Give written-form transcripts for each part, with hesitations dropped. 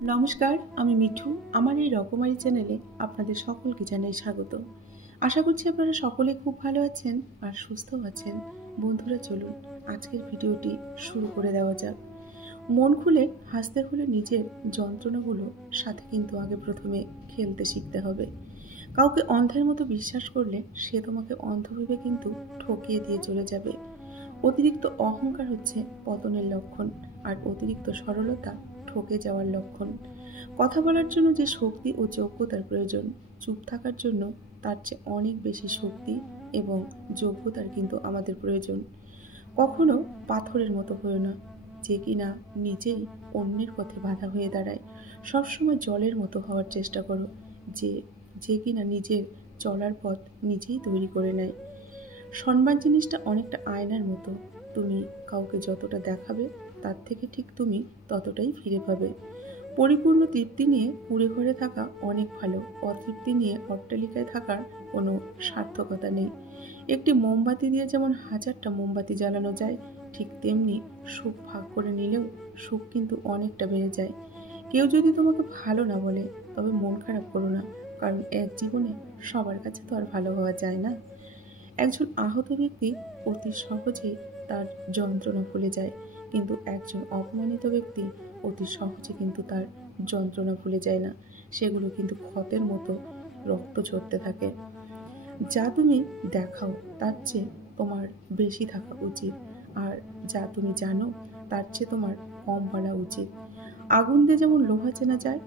নমস্কার, আমি মিঠু। আমার এই রকমারি চ্যানেলে আপনাদের সকলকে জানাই স্বাগত। আশা করছি আপনারা সকলে খুব ভালো আছেন আর সুস্থও আছেন। বন্ধুরা চলুন আজকের ভিডিওটি শুরু করে দেওয়া যাক। মন খুলে হাসতে হলে নিজের যন্ত্রণাগুলোর সাথে কিন্তু আগে প্রথমে খেলতে শিখতে হবে। কাউকে অন্ধের মতো বিশ্বাস করলে সে তোমাকে অন্ধ ভেবে কিন্তু ঠকিয়ে দিয়ে চলে যাবে। অতিরিক্ত অহংকার হচ্ছে পতনের লক্ষণ, আর অতিরিক্ত সরলতা ঠকে যাওয়ার লক্ষণ। কথা বলার জন্য যে শক্তি ও যোগ্যতার প্রয়োজন, চুপ থাকার জন্য তার চেয়ে অনেক বেশি শক্তি এবং যোগ্যতার কিন্তু আমাদের প্রয়োজন। কখনো পাথরের মতো হয়েও না, যে কিনা নিজেই অন্যের পথে বাধা হয়ে দাঁড়ায়। সবসময় জলের মতো হওয়ার চেষ্টা করো, যে যে কিনা নিজের চলার পথ নিজেই তৈরি করে নেয়। সম্মান জিনিসটা অনেকটা আয়নার মতো। তুমি কাউকে যতটা দেখাবে তার থেকে ঠিক তুমি ততটাই ফিরে পাবে। পরিপূর্ণ তৃপ্তি নিয়ে কুঁড়ে ঘরে থাকা অনেক ভালো, অতৃপ্তি নিয়ে অট্টালিকায় থাকার কোনো সার্থকতা নেই। একটি মোমবাতি দিয়ে যেমন হাজারটা মোমবাতি জ্বালানো যায়, ঠিক তেমনি সুখ ভাগ করে নিলেও সুখ কিন্তু অনেকটা বেড়ে যায়। কেউ যদি তোমাকে ভালো না বলে তবে মন খারাপ করো না, কারণ এক জীবনে সবার কাছে তো আর ভালো হওয়া যায় না। একজন আহত ব্যক্তি অতি সহজেই তার যন্ত্রণা ভুলে যায়, কিন্তু একজন অপমানিত ব্যক্তি অতি সহজে কিন্তু তার যন্ত্রণা ভুলে যায় না। সেগুলো কিন্তু ক্ষতের মতো রক্ত ঝরতে থাকে। যা তুমি দেখাও তার চেয়ে তোমার বেশি থাকা উচিত, আর যা তুমি জানো তার চেয়ে তোমার কম বলা উচিত। আগুন দিয়ে যেমন লোহা চেনা যায়,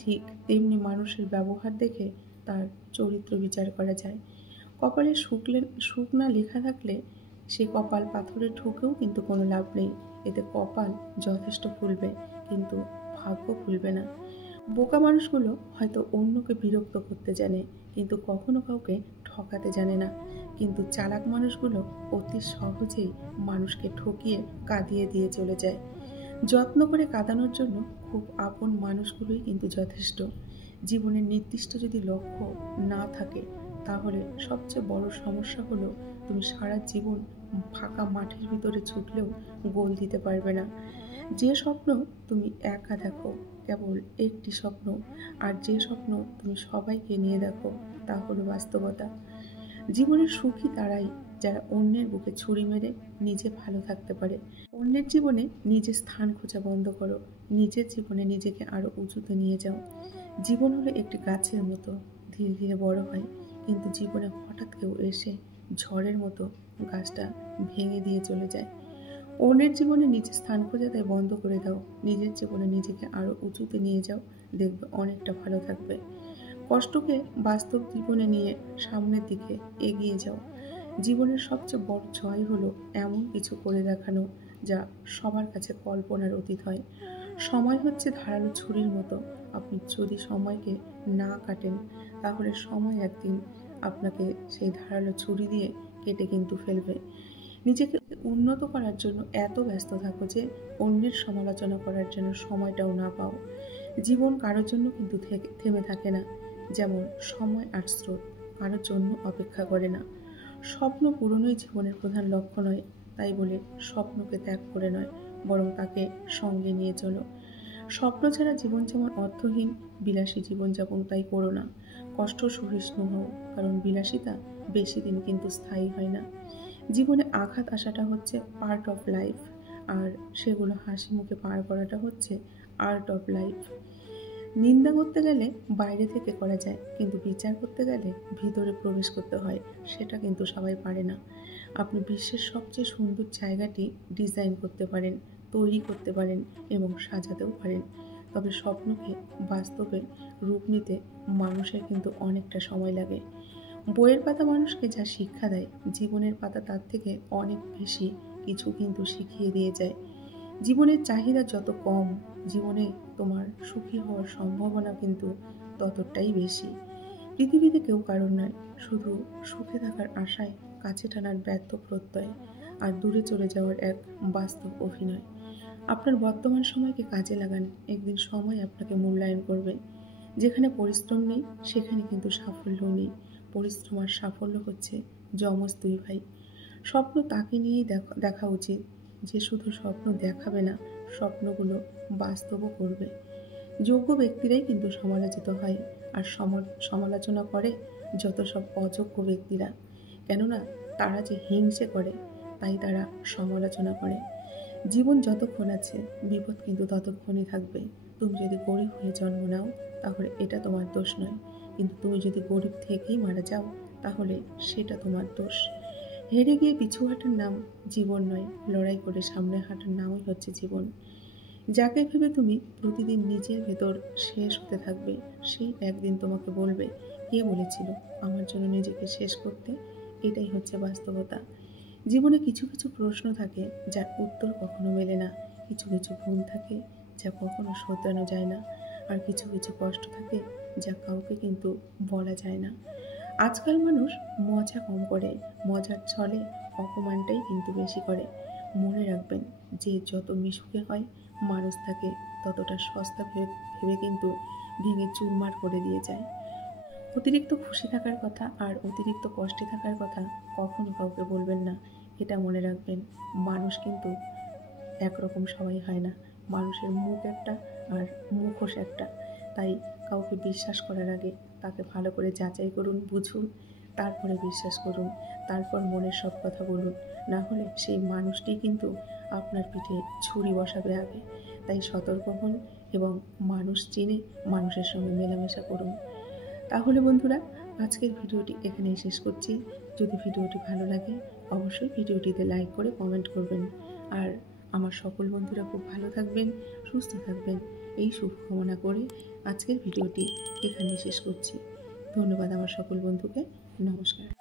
ঠিক তেমনি মানুষের ব্যবহার দেখে তার চরিত্র বিচার করা যায়। কপালে সুখ না লেখা থাকলে সে কপাল পাথরে ঠুকেও কিন্তু কোনো লাভ নেই। এতে কপাল যথেষ্ট ফুলবে, কিন্তু ভাগ্য ফুলবে না। বোকা মানুষগুলো হয়তো অন্যকে বিরক্ত করতে জানে, কিন্তু কখনো কাউকে ঠকাতে জানে না। কিন্তু চালাক মানুষগুলো অতি সহজেই মানুষকে ঠকিয়ে কাঁদিয়ে দিয়ে চলে যায়। যত্ন করে কাঁদানোর জন্য খুব আপন মানুষগুলোই কিন্তু যথেষ্ট। জীবনের নির্দিষ্ট যদি লক্ষ্য না থাকে, তাহলে সবচেয়ে বড় সমস্যা হলো তুমি সারা জীবন ফাঁকা মাঠের ভিতরে ছুটলেও গোল দিতে পারবে না। যে স্বপ্ন তুমি একা দেখো কেবল একটি স্বপ্ন, আর যে স্বপ্ন তুমি সবাইকে নিয়ে দেখো তা হলো বাস্তবতা। জীবনের সুখী তারাই যারা অন্যের বুকে ছুরি মেরে নিজে ভালো থাকতে পারে। অন্যের জীবনে নিজের স্থান খোঁজা বন্ধ করো, নিজের জীবনে নিজেকে আরো উঁচুতে নিয়ে যাও। জীবন হলো একটি গাছের মতো, ধীরে ধীরে বড় হয়, কিন্তু জীবনে হঠাৎ কেউ এসে ঝড়ের মতো গাছটা ভেঙে দিয়ে চলে যায়। অন্যের জীবনে নিজের স্থান খোঁজা তাই বন্ধ করে দাও, নিজের জীবনে নিজেকে আরো উঁচুতে নিয়ে যাও, দেখবে অনেকটা ভালো থাকবে। কষ্টকে বাস্তব জীবনে নিয়ে সামনের দিকে এগিয়ে যাও। জীবনের সবচেয়ে বড় জয় হলো এমন কিছু করে দেখানো যা সবার কাছে কল্পনার অতীত হয়। সময় হচ্ছে ধারালো ছুরির মতো। আপনি যদি সময়কে না কাটেন, তাহলে সময় একদিন আপনাকে সেই ধারালো ছুরি দিয়ে কেটে কিন্তু ফেলবে। নিজেকে উন্নত করার জন্য এত ব্যস্ত থাকো যে অন্যের সমালোচনা করার জন্য সময়টাও না পাও। জীবন কারোর জন্য কিন্তু থেমে থাকে না। যেমন সময় আর স্রোত কারোর জন্য অপেক্ষা করে না। স্বপ্ন পূরণই জীবনের প্রধান লক্ষ্য নয়, তাই বলে স্বপ্নকে ত্যাগ করে নয়, বরং তাকে সঙ্গে নিয়ে চলো। স্বপ্ন ছাড়া জীবন যেমন অর্থহীন, বিলাসী জীবনযাপন তাই করো না। কষ্ট সহিষ্ণু হও, কারণ বিলাসিতা বেশি দিন কিন্তু স্থায়ী হয় না। জীবনে আঘাত আসাটা হচ্ছে পার্ট অফ লাইফ, আর সেগুলো হাসি মুখে পার করাটা হচ্ছে আর্ট অফ লাইফ। নিন্দা করতে গেলে বাইরে থেকে করা যায়, কিন্তু বিচার করতে গেলে ভিতরে প্রবেশ করতে হয়। সেটা কিন্তু সবাই পারে না। আপনি বিশ্বের সবচেয়ে সুন্দর জায়গাটি ডিজাইন করতে পারেন, তৈরি করতে পারেন এবং সাজাতেও পারেন, তবে স্বপ্নকে বাস্তবে রূপ নিতে মানুষের কিন্তু অনেকটা সময় লাগে। বইয়ের পাতা মানুষকে যা শিক্ষা দেয়, জীবনের পাতা তার থেকে অনেক বেশি কিছু কিন্তু শিখিয়ে দিয়ে যায়। জীবনের চাহিদা যত কম, জীবনে তোমার সুখী হওয়ার সম্ভাবনা কিন্তু ততটাই বেশি। পৃথিবীতে কেউ কারণ নয়, শুধু সুখে থাকার আশায় কাছে টানার ব্যর্থ প্রত্যয়, আর দূরে চলে যাওয়ার এক বাস্তব অভিনয়। আপনার বর্তমান সময়কে কাজে লাগান, একদিন সময় আপনাকে মূল্যায়ন করবে। যেখানে পরিশ্রম নেই সেখানে কিন্তু সাফল্যও নেই। পরিশ্রম আর সাফল্য হচ্ছে যমজ দুই ভাই। স্বপ্ন তাকে নিয়েই দেখা উচিত যে শুধু স্বপ্ন দেখাবে না, স্বপ্নগুলো বাস্তবও করবে। যোগ্য ব্যক্তিরাই কিন্তু সমালোচিত হয়, আর সমালোচনা করে যত সব অযোগ্য ব্যক্তিরা। কেননা তারা যে হিংসে করে, তাই তারা সমালোচনা করে। জীবন যতক্ষণ আছে বিপদ কিন্তু ততক্ষণই থাকবে। তুমি যদি গরিব হয়ে জন্ম নাও তাহলে এটা তোমার দোষ নয়, কিন্তু তুমি যদি গরিব থেকেই মারা যাও তাহলে সেটা তোমার দোষ। হেরে গিয়ে পিছু হাঁটার নাম জীবন নয়, লড়াই করে সামনে হাঁটার নামই হচ্ছে জীবন। যাকে ভেবে তুমি প্রতিদিন নিজের ভেতর শেষ হতে থাকবে, সেই একদিন তোমাকে বলবে, কে বলেছিল আমার জন্য নিজেকে শেষ করতে। এটাই হচ্ছে বাস্তবতা। জীবনে কিছু কিছু প্রশ্ন থাকে যার উত্তর কখনো মেলে না, কিছু কিছু ভুল থাকে যা কখনো শোধরানো যায় না, আর কিছু কিছু কষ্ট থাকে যা কাউকে কিন্তু বলা যায় না। আজকাল মানুষ মজা কম করে, মজার ছলে অপমানটাই কিন্তু বেশি করে। মনে রাখবেন, যে যত মিশুকে হয় মানুষ তাকে ততটা সস্তা ভেবে কিন্তু ভেঙে চুরমার করে দিয়ে যায়। অতিরিক্ত খুশি থাকার কথা আর অতিরিক্ত কষ্টে থাকার কথা কখনো কাউকে বলবেন না, এটা মনে রাখবেন। মানুষ কিন্তু একরকম সবাই হয় না, মানুষের মুখ একটা আর মুখোশ একটা। তাই কাউকে বিশ্বাস করার আগে তাকে ভালো করে যাচাই করুন, বুঝুন, তারপরে বিশ্বাস করুন, তারপর মনের সব কথা বলুন। না হলে সেই মানুষটি কিন্তু আপনার পিঠে ছুরি বসাবে আগে। তাই সতর্ক হন এবং মানুষ চিনে মানুষের সঙ্গে মেলামেশা করুন। তাহলে বন্ধুরা, আজকের ভিডিওটি এখানেই শেষ করছি। যদি ভিডিওটি ভালো লাগে অবশ্যই ভিডিওটিতে লাইক করে কমেন্ট করবেন। আর আমার সকল বন্ধুরা খুব ভালো থাকবেন, সুস্থ থাকবেন, এই শুভকামনা করে আজকের ভিডিওটি এখানেই শেষ করছি। ধন্যবাদ আমার সকল বন্ধুকে। নমস্কার।